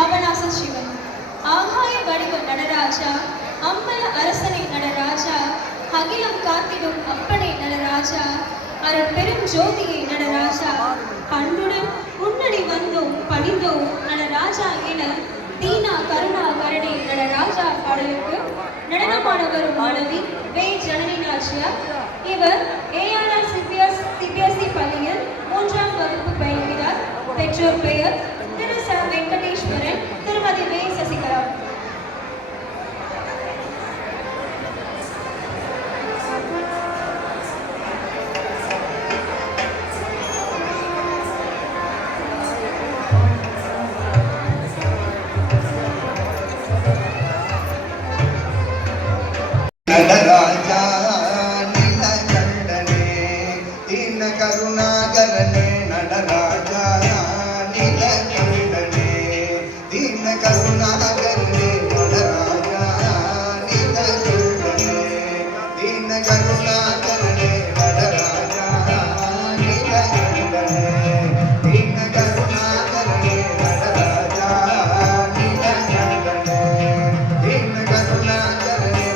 பாபநாச சிவன், ஆகாய வடிவ நடராஜா, அம்பல அரசனை நடராஜா, அகிலம் காத்திடும் அப்பனை நடராஜா, அருள் பெரும் ஜோதியை நடராஜா, பண்புடன் முன்னடி வந்தோம் பணிந்தோம் நடராஜா என தீனா கருணா கருணை நடராஜா பாடலுக்கு நடனமானவர் மாணவி வே ஜனனி நாச்சியார். இவர் ARR CBSE பள்ளியில் 3ஆம் வகுப்பு பயில்கிறார். பெற்றோர் பெயர் திரு ச வெங்கடேஸ்வரன், திருமதி வே சசிகலா. நடராஜா நீலகண்டனே தீன கருணாகரனே, நடராஜா நீலகண்டனே தீன கருணாகரனே, நடராஜா நீலகண்டனே தீன கருணாகரனே, நடராஜா நீலகண்டனே தீன கருணாகரனே, நடராஜா நீலகண்டனே தீன கருணாகரனே,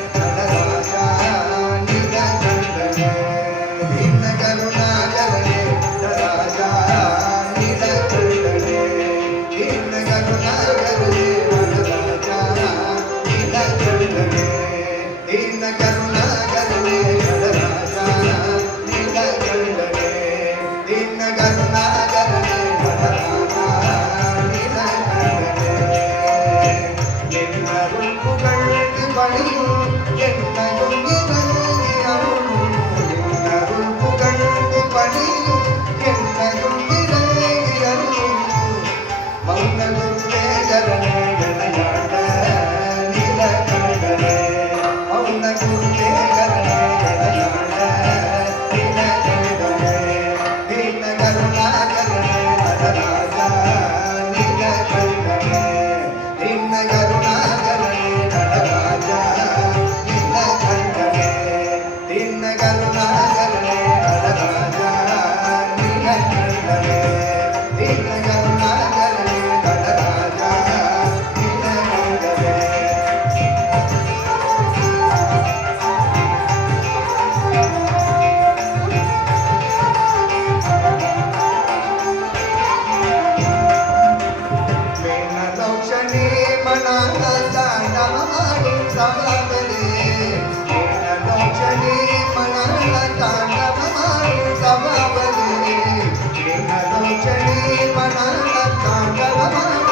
Bye.